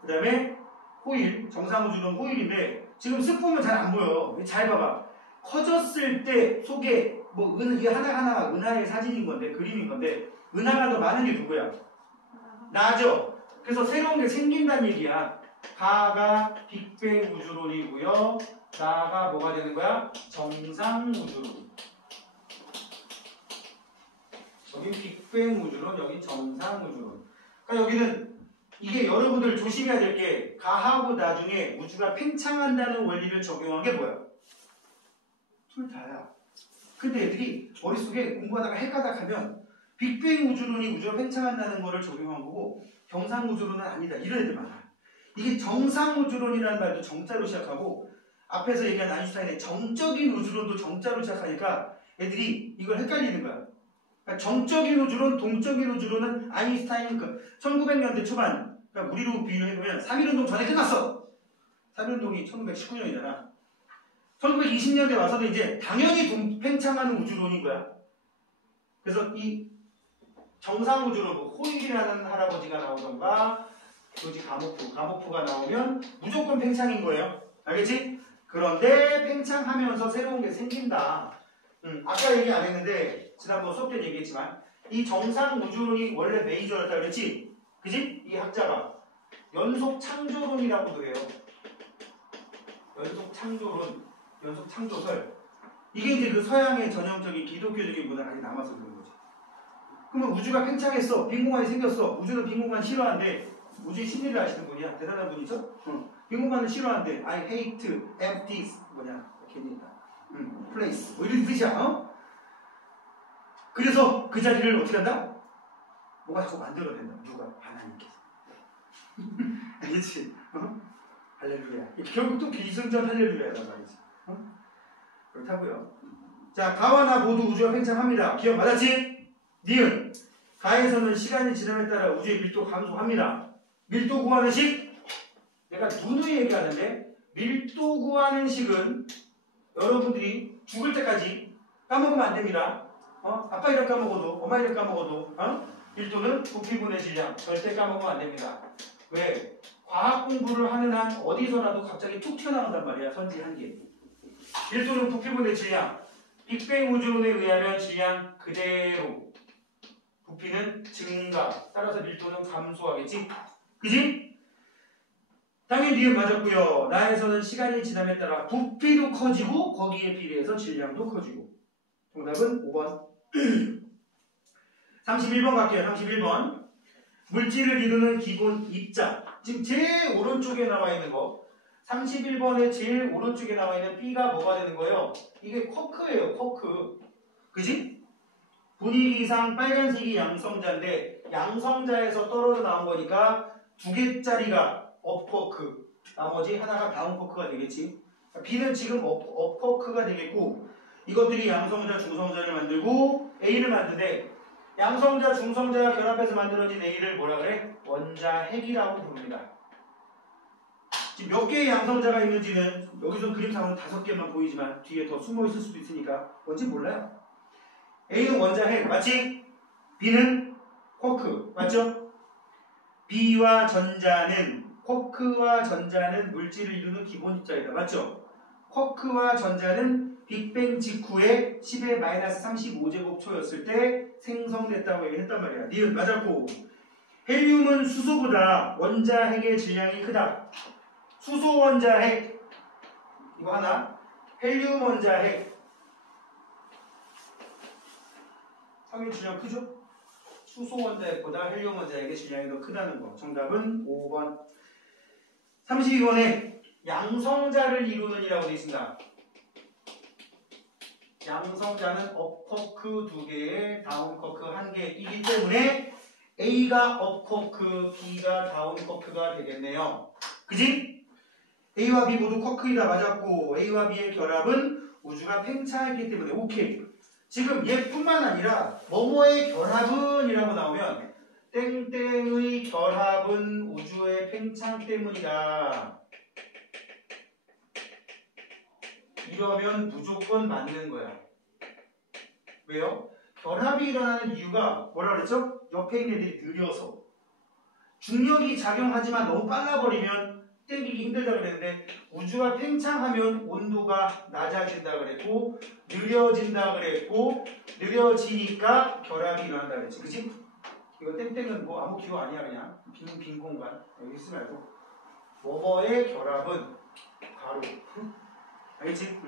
그 다음에 호일, 정상우주론 호일인데 지금 쓱 보면 잘 안 보여. 잘 봐봐. 커졌을 때 속에 뭐 이게 하나하나 은하의 사진인 건데 그림인 건데 은하가 더 많은 게 누구야? 나죠. 그래서 새로운 게 생긴다는 얘기야. 가가 빅뱅 우주론이고요. 나가 뭐가 되는 거야? 정상우주론. 여기 빅뱅 우주론, 여기 정상우주론. 그러니까 여기는 이게 여러분들 조심해야 될 게 가하고 나중에 우주가 팽창한다는 원리를 적용한 게 뭐야? 둘 다야. 근데 애들이 머릿속에 공부하다가 헷가닥 하면 빅뱅 우주론이 우주가 팽창한다는 거를 적용한 거고 정상 우주론은 아니다. 이런 애들 많아. 이게 정상 우주론이라는 말도 정자로 시작하고 앞에서 얘기한 아인슈타인의 정적인 우주론도 정자로 시작하니까 애들이 이걸 헷갈리는 거야. 그러니까 정적인 우주론, 동적인 우주론은 아인슈타인 1900년대 초반 그러니까 우리로 비유해보면 3.1운동 전에 끝났어. 3.1운동이 1919년이잖아. 1920년대 와서도 이제 당연히 팽창하는 우주론인 거야. 그래서 이 정상 우주론, 호일이라는 할아버지가 나오던가 조지 가모프가 나오면 무조건 팽창인 거예요. 알겠지? 그런데 팽창하면서 새로운 게 생긴다. 아까 얘기 안 했는데 지난번 수업 때 얘기했지만 이 정상 우주론이 원래 메이저였다 그랬지? 그지? 이 학자가 연속 창조론이라고도 해요. 연속 창조론, 연속 창조설. 이게 이제 그 서양의 전형적인 기독교적인 문화가 아직 남아서 그런 거지. 그러면 우주가 팽창했어. 빈 공간이 생겼어. 우주는 빈 공간 싫어한대. 우주의 심리를 아시는 분이야. 대단한 분이죠? 빈 공간을 싫어한대. I hate empty 괜히 place. 뭐 이런 뜻이야. 어? 그래서 그 자리를 어떻게 한다? 뭐가 자꾸 만들어낸다. 누가? 하나님께서. 알겠지? 할렐루야. 결국 또 기승전 할렐루야란 말이지. 그렇다고요. 자, 가와 나 모두 우주가 팽창합니다. 기억 맞았지? 니은. 가에서는 시간이 지남에 따라 우주의 밀도 감소합니다. 밀도 구하는 식? 내가 누누이 얘기하는데 밀도 구하는 식은 여러분들이 죽을 때까지 까먹으면 안 됩니다. 아빠 이름 까먹어도 엄마 이름 까먹어도 밀도는 부피분의 질량 절대 까먹으면 안 됩니다. 왜? 과학 공부를 하는 한 어디서라도 갑자기 툭 튀어나온단 말이야. 선지 한 개. 밀도는 부피분의 질량. 빅뱅 우주론에 의하면 질량 그대로. 부피는 증가. 따라서 밀도는 감소하겠지? 그지? 당연히 니은 맞았고요. 나에서는 시간이 지남에 따라 부피도 커지고 거기에 비례해서 질량도 커지고. 정답은 5번. 31번 갈게요. 31번. 물질을 이루는 기본 입자. 지금 제일 오른쪽에 나와 있는 거. 31번의 제일 오른쪽에 나와 있는 B가 뭐가 되는 거예요? 이게 쿼크예요. 쿼크. 그지? 분위기상 빨간색이 양성자인데 양성자에서 떨어져 나온 거니까 두 개짜리가 업커크, 나머지 하나가 다운커크가 되겠지. B는 지금 업커크가 되겠고 이것들이 양성자, 중성자를 만들고 A를 만드는데 양성자, 중성자가 결합해서 만들어진 A를 뭐라 그래? 원자핵이라고 부릅니다. 지금 몇 개의 양성자가 있는지는 여기서 그림상으로 5개만 보이지만 뒤에 더 숨어 있을 수도 있으니까 뭔지 몰라요. A는 원자핵, 맞지? B는 쿼크, 맞죠? B와 전자는, 쿼크와 전자는 물질을 이루는 기본 입자이다, 맞죠? 쿼크와 전자는 빅뱅 직후에 10의 마이너스 35제곱초였을 때 생성됐다고 얘기했단 말이야. 니은 맞았고, 헬륨은 수소보다 원자핵의 질량이 크다. 수소 원자핵, 이거 하나, 헬륨 원자핵, 상위 질량 크죠? 수소 원자핵보다 헬륨 원자핵의 질량이 더 크다는 거. 정답은 5번. 32번에 양성자를 이루는 이라고 되어 있습니다. 양성자는 업커크 2개에 다운커크 1개이기 때문에 A가 업커크, B가 다운커크가 되겠네요. 그지? A와 B 모두 커크이다 맞았고 A와 B의 결합은 우주가 팽창했기 때문에 오케이. 지금 얘뿐만 아니라 뭐뭐의 결합은 이라고 나오면 땡땡의 결합은 우주의 팽창 때문이다. 이러면 무조건 맞는 거야. 왜요? 결합이 일어나는 이유가 뭐라 그랬죠? 옆에 있는 애들이 느려서. 중력이 작용하지만 너무 빨라버리면 땡기기 힘들다 그랬는데 우주가 팽창하면 온도가 낮아진다 그랬고 느려진다 그랬고 느려지니까 결합이 일어난다 그랬지. 그치? 이거 땡땡은 뭐 아무 기호 아니야. 그냥 빈 공간 여기 쓰지 말고 뭐뭐의 결합은 가로. 알겠지?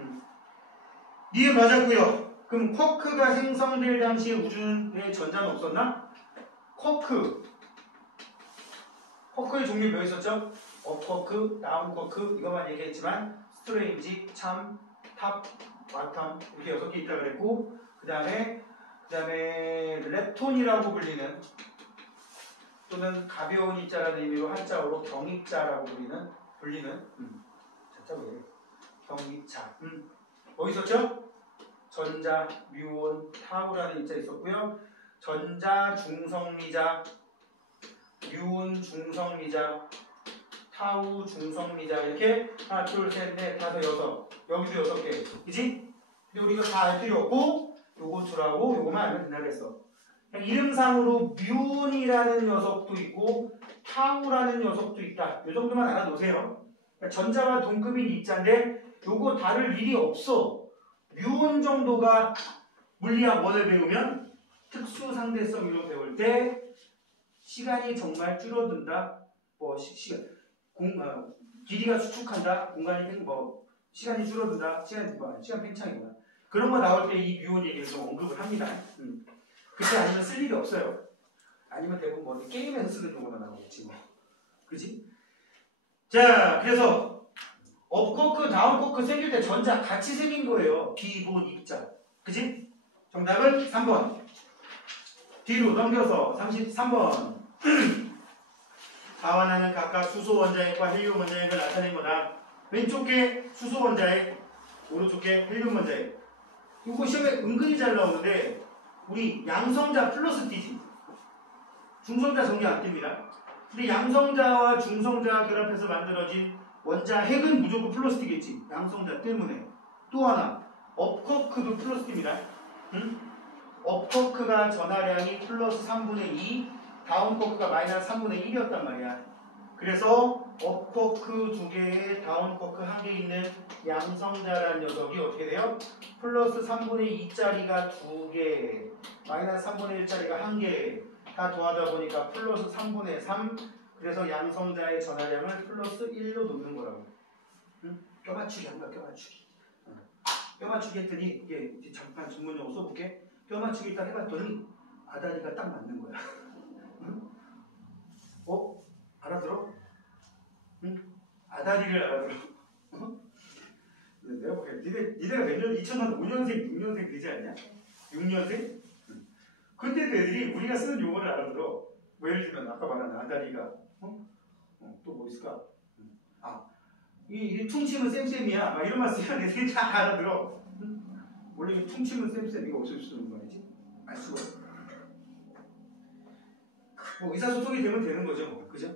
니은 맞았고요. 그럼 쿼크가 생성될 당시에 우주에 전자는 없었나? 쿼크의 종류 몇 있었죠? 업쿼크, 다운쿼크 이것만 얘기했지만 스트레인지, 참, 탑, 와텀 이렇게 6개 있다 그랬고 그 다음에 렙톤이라고 불리는 또는 가벼운 입자라는 의미로 한자어로 경입자라고 불리는 자자 왜 경입자 뭐 있었죠? 전자, 뮤온, 타우라는 입자 있었고요. 전자 중성미자, 뮤온 중성미자, 타우 중성미자 이렇게 하나, 둘, 셋, 넷, 다섯, 여섯 여기도 6개 그지? 근데 우리가 다 알 필요 없고 요거 둘하고 요거만 알면 된다고 했어. 이름상으로 뮤온이라는 녀석도 있고 타우라는 녀석도 있다. 요 정도만 알아두세요. 그러니까 전자와 동급인 입자인데 요거 다를 일이 없어. 뮤온 정도가 물리학 1을 배우면 특수 상대성 이론 배울 때 시간이 정말 줄어든다. 뭐 시간 길이가 수축한다. 공간이 시간이 줄어든다. 시간 팽창이구나. 그런 거 나올 때 이 뮤온 얘기를 좀 언급을 합니다. 그때 아니면 쓸 일이 없어요. 아니면 대부분 뭐 게임에서 쓰는 용어가 나오겠지 뭐. 그지? 자, 그래서 업코크, 다운코크 생길 때 전자 같이 생긴 거예요. 기본 입자. 그지? 정답은 3번. 뒤로 넘겨서 33번. 다와 나는 각각 수소 원자핵과 헬륨 원자핵을 나타낸 거다. 왼쪽 게 수소 원자핵, 오른쪽 게 헬륨 원자핵. 이거 시험에 은근히 잘 나오는데 우리 양성자 플러스 띄지. 중성자 전개 안 띱니다. 근데 양성자와 중성자가 결합해서 만들어진 원자핵은 무조건 플러스 띄겠지. 양성자 때문에. 또 하나 업커크도 플러스 띱니다. 업커크가 전하량이 플러스 3분의 2, 다운커크가 마이너스 3분의 1이었단 말이야. 그래서 업커크 2개에 다운커크 1개 있는 양성자라는 녀석이 어떻게 돼요? 플러스 3분의 2짜리가 2개, 마이너스 3분의 1짜리가 1개 다 더하다 보니까 플러스 3분의 3. 그래서 양성자의 전하량을 플러스 1로 놓는 거라고. 껴맞추기 한다. 껴맞추기 했더니 이게 잠깐 전문용어 써볼게. 껴맞추기 딱 해봤더니 아다리가 딱 맞는 거야. 알아들어? 아다리를 알아들어. 내가 보기엔 니네가 몇 년? 2005년생, 6년생 되지 않냐? 6년생? 근데도 애들이 우리가 쓰는 용어를 알아들어. 뭐 예를 들면 아까 말한 아다리가 또 뭐 있을까? 이 퉁치면 쌤쌤이야. 막 이런 말 쓰면 애들이 다 알아들어. 원래 이 퉁치면 쌤쌤 이거 어디서 쓰는 말이지? 알 수가 없어. 뭐 의사소통이 되면 되는 거죠. 뭐. 그죠?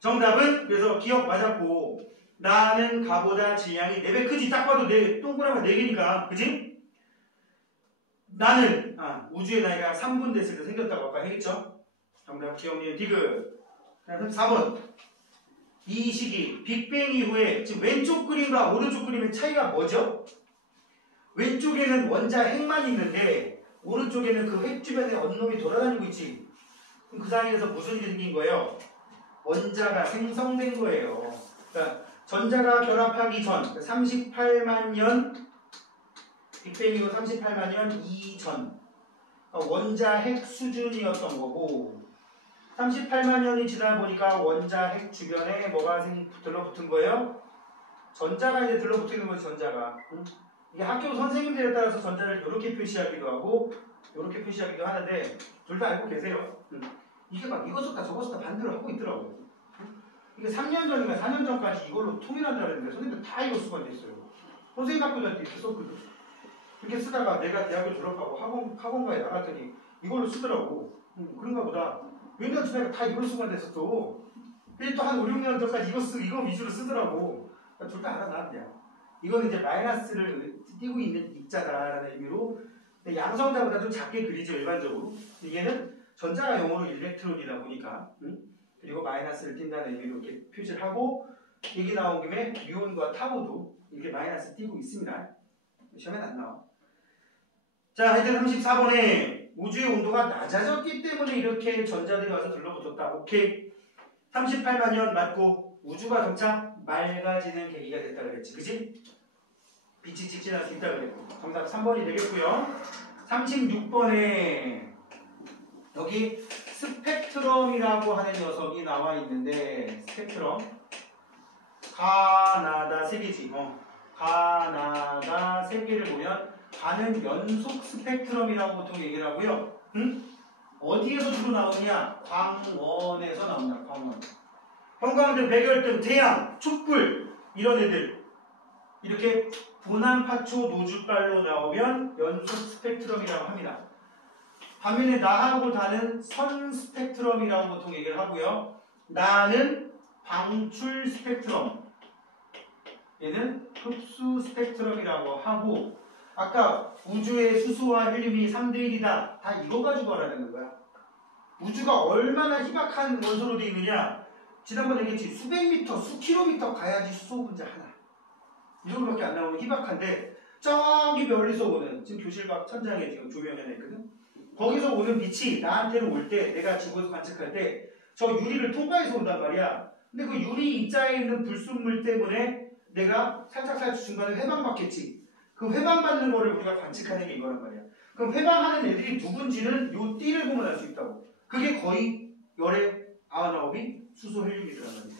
정답은 그래서 기억 맞았고 나는 가보다 질량이 4배 크지. 딱 봐도 동그라미 4개니까. 그지? 나는 우주의 나이가 3분 됐을 때 생겼다고 아까 했죠? 정답 기억력 디귿. 그다음 4번 이 시기 빅뱅 이후에 지금 왼쪽 그림과 오른쪽 그림의 차이가 뭐죠? 왼쪽에는 원자 핵만 있는데 오른쪽에는 그 핵 주변에 원놈이 돌아다니고 있지. 그럼 그 사이에서 무슨 일이 생긴 거예요? 원자가 생성된 거예요. 그러니까 전자가 결합하기 전 38만 년 빅뱅 이후 38만 년 이전 그러니까 원자 핵 수준이었던 거고 38만 년이 지나 보니까 원자 핵 주변에 뭐가 들러붙은 거예요? 전자가 이제 들러붙는 거예요. 전자가. 이게 학교 선생님들에 따라서 전자를 이렇게 표시하기도 하고 이렇게 표시하기도 하는데 둘 다 알고 계세요. 이게 막 이것 썼다 저것 썼다 반대로 하고 있더라고요. 이게 3년 전인가 4년 전까지 이걸로 통일한다 그랬는데 선생님들 다 이거 쓰고 앉아있어요. 선생님 학교 다닐 때 이렇게 썼거든. 이렇게 쓰다가 내가 대학교 졸업하고 학원가에 나갔더니 이걸로 쓰더라고. 그런가 보다. 몇 년 전에 다 이걸 쓰고 앉아있었어. 근데 또 한 5, 6년 전까지 이거 위주로 쓰더라고. 둘 다 알아놔야 이거는 이제 마이너스를 띄고 있는 입자다라는 의미로 양성자보다 좀 작게 그리죠 일반적으로. 얘는 전자가 영어로 일렉트론이다 보니까 그리고 마이너스를 띈다는 의미로 이렇게 표시를 하고 얘기 나온 김에 뮤온과 타우도 이렇게 마이너스 띄고 있습니다. 시험에 안 나와. 자 하여튼 34번에 우주의 온도가 낮아졌기 때문에 이렇게 전자들이 와서 들러붙었다. 오케이. 38만 년 맞고 우주가 점차 맑아지는 계기가 됐다 그랬지. 그치? 빛이 직진할 수 있다 그랬고. 정답 3번이 되겠고요. 36번에 여기 스펙트럼이라고 하는 녀석이 나와 있는데 스펙트럼 가나다 세계지. 가나다 세계를 보면 가는 연속 스펙트럼이라고 보통 얘기를 하고요. 어디에서 주로 나오느냐? 광원에서 나온다. 광원. 형광등, 백열등, 태양, 촛불 이런 애들 이렇게 분한파초 노즐발로 나오면 연속 스펙트럼이라고 합니다. 반면에 나하고 다는 선 스펙트럼이라고 보통 얘기를 하고요. 나는 방출 스펙트럼, 얘는 흡수 스펙트럼이라고 하고 아까 우주의 수소와 헬륨이 3대1이다. 다 이거 가지고 알아내는 거야. 우주가 얼마나 희박한 원소로 되어 있느냐. 지난번에 얘기했지. 수백 미터, 수킬로미터 가야지 수소 분자 하나. 이 정도밖에 안 나오면 희박한데 저기 멀리서 오는 지금 교실 밖 천장에 지금 조명해놨거든. 거기서 오는 빛이 나한테로 올 때 내가 지구에서 관측할 때 저 유리를 통과해서 온단 말이야. 근데 그 유리 입자에 있는 불순물 때문에 내가 살짝 중간에 회방받겠지. 그 회방받는 거를 우리가 관측하는 게 이거란 말이야. 그럼 회방하는 애들이 누군지는 요 띠를 보면 알 수 있다고. 그게 거의 열의 99이 수소 헬륨이란 말이야.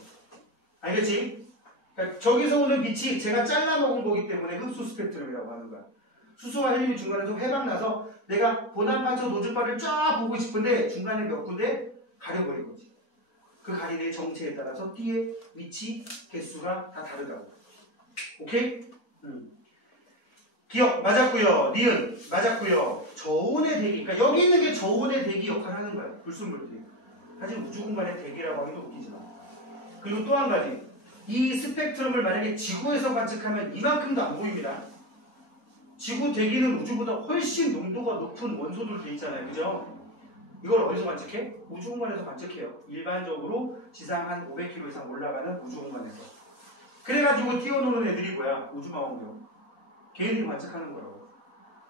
알겠지? 그러니까 저기서 오는 빛이 제가 잘라먹은 거기 때문에 흡수 스펙트럼이라고 하는 거야. 수소와 헬륨이 중간에서 회방나서 내가 본안파초 노즐발을 쫙 보고 싶은데 중간에 몇 군데 가려버린 거지. 그 가리는 정체에 따라서 띠의 위치, 개수가 다 다르다고. 오케이? 기억 맞았고요. 니은 맞았고요. 저온의 대기. 그러니까 여기 있는 게 저온의 대기 역할을 하는 거야. 불순물들이. 사실 우주 공간의 대기라고 하기도 웃기지만. 그리고 또 한 가지. 이 스펙트럼을 만약에 지구에서 관측하면 이만큼도 안 보입니다. 지구 대기는 우주보다 훨씬 농도가 높은 원소들 돼 있잖아요. 그죠? 이걸 어디서 관측해? 우주 공간에서 관측해요. 일반적으로 지상 한 500km 이상 올라가는 우주 공간에서. 그래가지고 띄워놓는 애들이 뭐야? 우주망원경. 걔네들이 관측하는 거라고.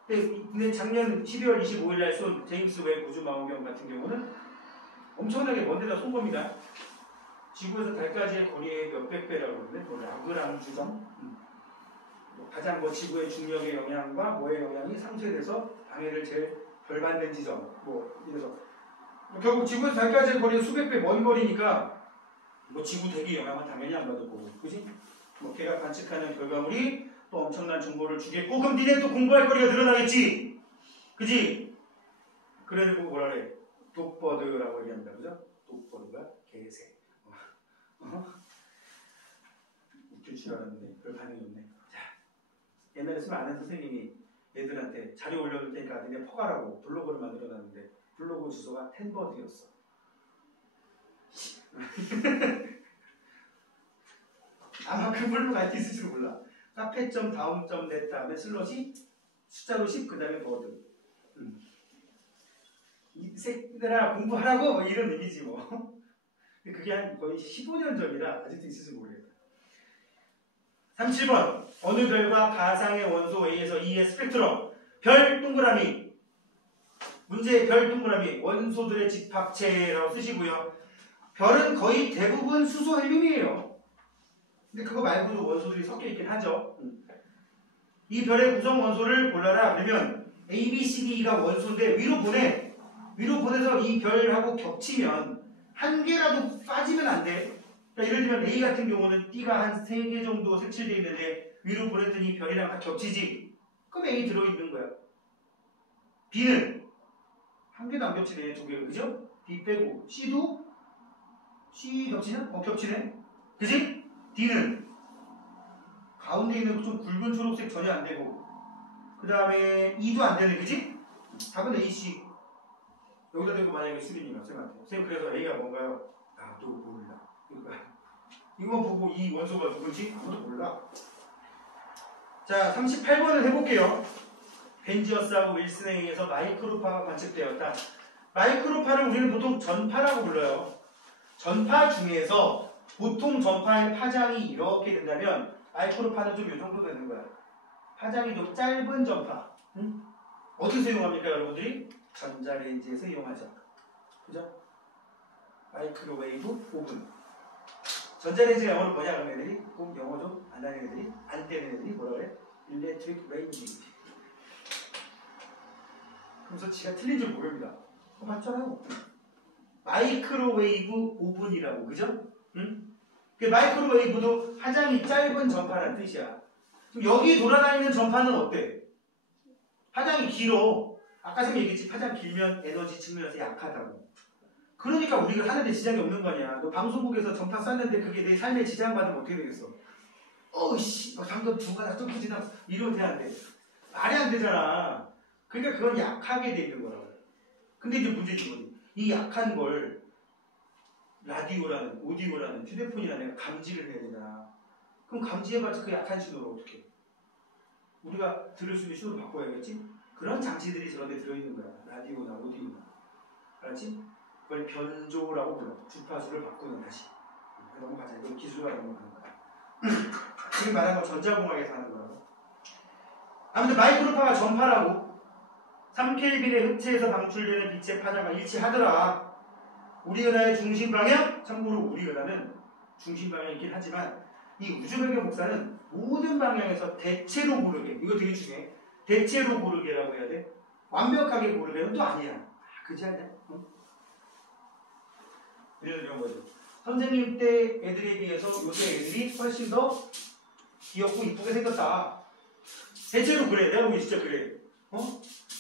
근데 작년 12월 25일 날 쏜 제임스 웹 우주망원경 같은 경우는 엄청나게 먼 데다 쏜 겁니다. 지구에서 달까지의 거리의 몇백 배라고 그러는데 라그랑 주점 가장 지구의 중력의 영향과 뭐의 영향이 상쇄돼서 방해를 제일 덜 받는 지점 이래서 결국 지구에서 달까지의 거리가 수백 배 먼 거리니까 지구 대기 영향은 당연히 안 받을 거고 그지? 걔가 관측하는 결과물이 또 엄청난 정보를 주겠고 그럼 니네 또 공부할 거리가 늘어나겠지 그지? 그래서 뭐라 그래? 독버드라고 얘기합니다. 그죠? 독버드가 개새. 웃길 줄 알았는데 별 반응이 없네. 자, 옛날에 술 아는 선생님이 애들한테 자료 올려둘 테니까 니네 퍼가라고 블로그를 만들어놨는데 블로그 주소가 텐버드였어. 아마 그 블로그 아이디 있을지도 몰라. 카페.다음.net 다음에 슬롯이 숫자로 10 그 다음에 버드. 이 새끼들아 공부하라고 뭐 이런 의미지 뭐. 그게 한 거의 15년 전이라 아직도 있을지 모르겠다. 37번 어느 별과 가상의 원소 A에서 E의 스펙트럼 별 동그라미 문제의 별 동그라미 원소들의 집합체라고 쓰시고요. 별은 거의 대부분 수소 헬륨이에요. 근데 그거 말고도 원소들이 섞여 있긴 하죠. 이 별의 구성 원소를 골라라. 그러면 A, B, C, D, E가 원소인데 위로 보내서 이 별하고 겹치면 한 개라도 빠지면 안 돼. 그러니까 예를 들면 A 같은 경우는 D가 한 3개 정도 색칠되어 있는데 위로 보냈더니 별이랑 다 겹치지. 그럼 A 들어있는 거야. B는 한 개도 안 겹치네. 2개가. 그죠? B 빼고 C도 C 겹치냐? 겹치네. 그지? D는 가운데 있는 좀 굵은 초록색 전혀 안 되고 그 다음에 E도 안 되네. 그지? 답은 A, C. 여기다 대고 만약에 수빈이가 쌤한테 쌤 그래서 A가 뭔가요? 아, 또 몰라. 이거 보고 이 원소가 누군지 아무도 몰라. 자, 38번을 해볼게요. 벤지어스하고 윌슨에 의해서 마이크로파가 관측되었다. 마이크로파를 우리는 보통 전파라고 불러요. 전파 중에서 보통 전파의 파장이 이렇게 된다면 마이크로파는 좀 이 정도 되는 거야. 파장이 좀 짧은 전파. 응? 어디서 이용합니까 여러분들이? 전자레인지에서 이용하죠. 그죠? 마이크로웨이브 오븐. 전자레인지가 영어로 뭐냐 그런 애들이 꼭 영어 좀 안 하는 애들이 안 떼는 애들이 뭐라 그래? 일렉트릭 레인지. 그래서 지가 틀린 줄 모릅니다. 맞잖아요. 마이크로웨이브 오븐이라고 그죠? 응? 그 마이크로웨이브도 파장이 짧은 전파라는 뜻이야. 그럼 여기 돌아다니는 전파는 어때? 파장이 길어. 아까 쌤이 얘기했지. 파장 길면 에너지 측면에서 약하다고. 그러니까 우리가 하는데 지장이 없는 거 아니야. 너 방송국에서 전파 쐈는데 그게 내 삶에 지장받으면 어떻게 되겠어? 어이씨, 방금 중간에 점프 지나갔어. 이러면 돼, 안 돼? 말이 안 되잖아. 그러니까 그건 약하게 돼 있는 거라고. 근데 이제 문제는 뭐니? 이 약한 걸 라디오라는, 오디오라는, 휴대폰이라는 애가 감지를 해야 되잖아. 그럼 감지해봤자 그 약한 신호를 어떻게 해? 우리가 들을 수 있는 신호를 바꿔야겠지? 그런 장치들이 저런 데 들어있는 거야. 라디오나 오디오나. 알았지? 그걸 변조라고 불러. 주파수를 바꾸는 다시. 그런 거 가자. 이건 기술이라는 거 하는 거야. 지금 말한 거 전자공학에서 하는 거라고. 아무튼 마이크로파가 전파라고. 3켈빈의 흑체에서 방출되는 빛의 파장과 일치하더라. 우리 은하의 중심 방향? 참고로 우리 은하는 중심 방향이긴 하지만 이 우주배경 복사는 모든 방향에서 대체로 고르게. 이거 되게 중요해. 대체로 고르게라고 해야 돼. 완벽하게 고르게는 또 아니야. 그지 않냐? 응? 이런 거죠. 선생님 때 애들에 비해서 요새 애들이 훨씬 더 귀엽고 이쁘게 생겼다. 대체로 그래. 내가 보기 진짜 그래.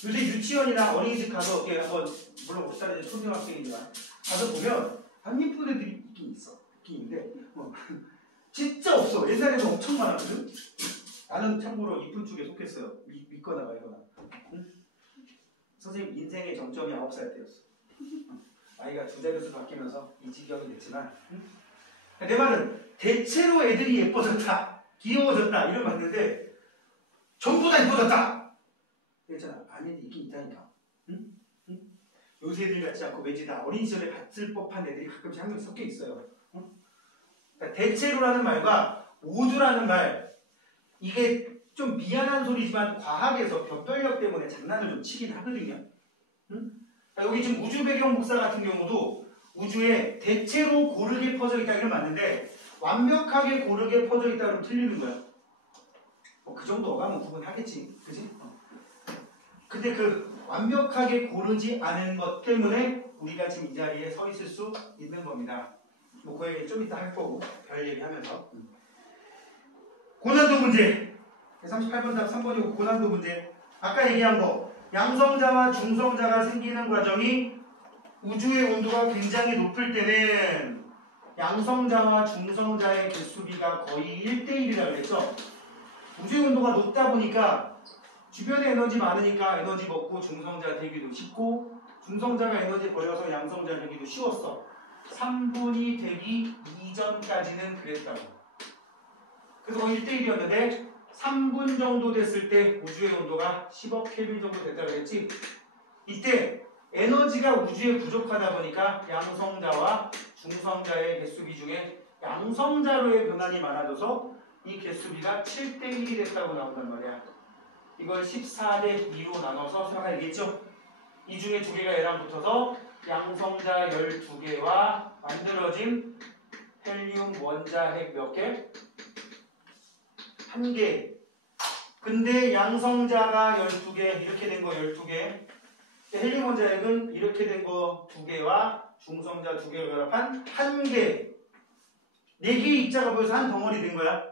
요새 유치원이나 어린이집 가서 이렇게 한번 물론 5살에 초등학생이지만 가서 보면 안 예쁜 애들이 있긴 있어. 있긴 있는데 진짜 없어. 옛날에는 엄청 많았거든. 나는 참고로 이쁜 쪽에 속했어요. 믿거나 말거나. 응? 선생님 인생의 정점이 9살 때였어. 나이가 2자릿수 바뀌면서 이 지경이 됐지만 응? 내 말은 대체로 애들이 예뻐졌다. 귀여워졌다. 이런 말인데 전부 다 예뻐졌다. 그랬잖아. 아니 있긴 있다니까. 응? 응? 요새 애들 같지 않고 왠지 다 어린 시절에 봤을 법한 애들이 가끔씩 한 명 섞여 있어요. 응? 그러니까 대체로라는 말과 모두라는 말 이게 좀 미안한 소리지만 과학에서 변별력 때문에 장난을 좀 치긴 하거든요. 응? 그러니까 여기 지금 우주 배경 복사 같은 경우도 우주에 대체로 고르게 퍼져 있다 이건 맞는데 완벽하게 고르게 퍼져 있다 그러면 틀리는 거야. 그 정도 어감은 구분하겠지. 그지? 근데 그 완벽하게 고르지 않은 것 때문에 우리가 지금 이 자리에 서 있을 수 있는 겁니다. 뭐 그 얘기 좀 이따 할 거고 별 얘기하면서 고난도 문제 38번 답 3번이고 고난도 문제 아까 얘기한 거 양성자와 중성자가 생기는 과정이 우주의 온도가 굉장히 높을 때는 양성자와 중성자의 개수비가 거의 1대1이라고 했죠. 우주의 온도가 높다 보니까 주변에 에너지 많으니까 에너지 먹고 중성자 되기도 쉽고 중성자가 에너지 버려서 양성자 되기도 쉬웠어. 3분이 되기 이전까지는 그랬다고. 그래서 거의 1대1이었는데 3분 정도 됐을 때 우주의 온도가 10억 켈빈 정도 됐다고 했지. 이때 에너지가 우주에 부족하다 보니까 양성자와 중성자의 개수비 중에 양성자로의 변환이 많아져서 이 개수비가 7대1이 됐다고 나온단 말이야. 이걸 14대 2로 나눠서 생각하겠죠? 이 중에 두 개가 얘랑 붙어서 양성자 12개와 만들어진 헬륨 원자핵 몇 개? 1개. 근데 양성자가 12개, 이렇게 된 거 12개. 헬륨 원자핵은 이렇게 된 거 2개와 중성자 2개가 결합한 1개. 4개의 입자가 보여서 한 덩어리 된 거야.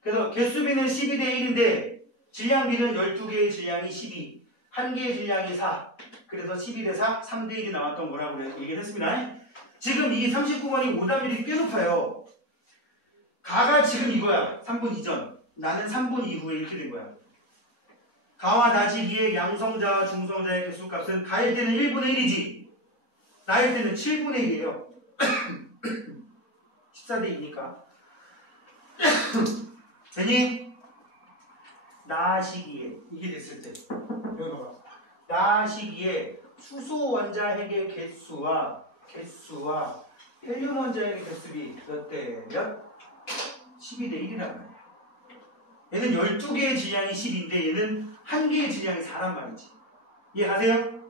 그래서 개수비는 12대 1인데 질량비는 12개의 질량이 12, 1개의 질량이 4. 그래서 12대 4, 3대 1이 나왔던 거라고 얘기를 했습니다. 지금 이 39번이 오답률이 꽤 높아요. 가가 지금 이거야. 3분 이전. 나는 3분 이후에 이렇게 된 거야. 가와 나지기의 양성자와 중성자의 개수값은 가일 때는 1분의 1이지. 나일 때는 7분의 1이에요. 14대 2니까. 되니? 나 시기에 이게 됐을 때 여기 봐봐. 나 시기에 수소 원자핵의 개수와 헬륨 원자핵의 개수비 몇 대 몇? 12대 1이란 말이야. 얘는 12개의 질량이 10인데 얘는 1개의 질량이 4란 말이지. 이해가세요?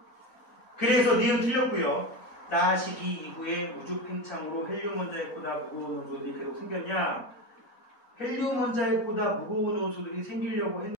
그래서 니은 틀렸고요. 나 시기 이후에 우주 팽창으로 헬륨 원자핵보다 무거운 원소들이 계속 생겼냐? 헬륨 원자핵보다 무거운 원소들이 생기려고 했는데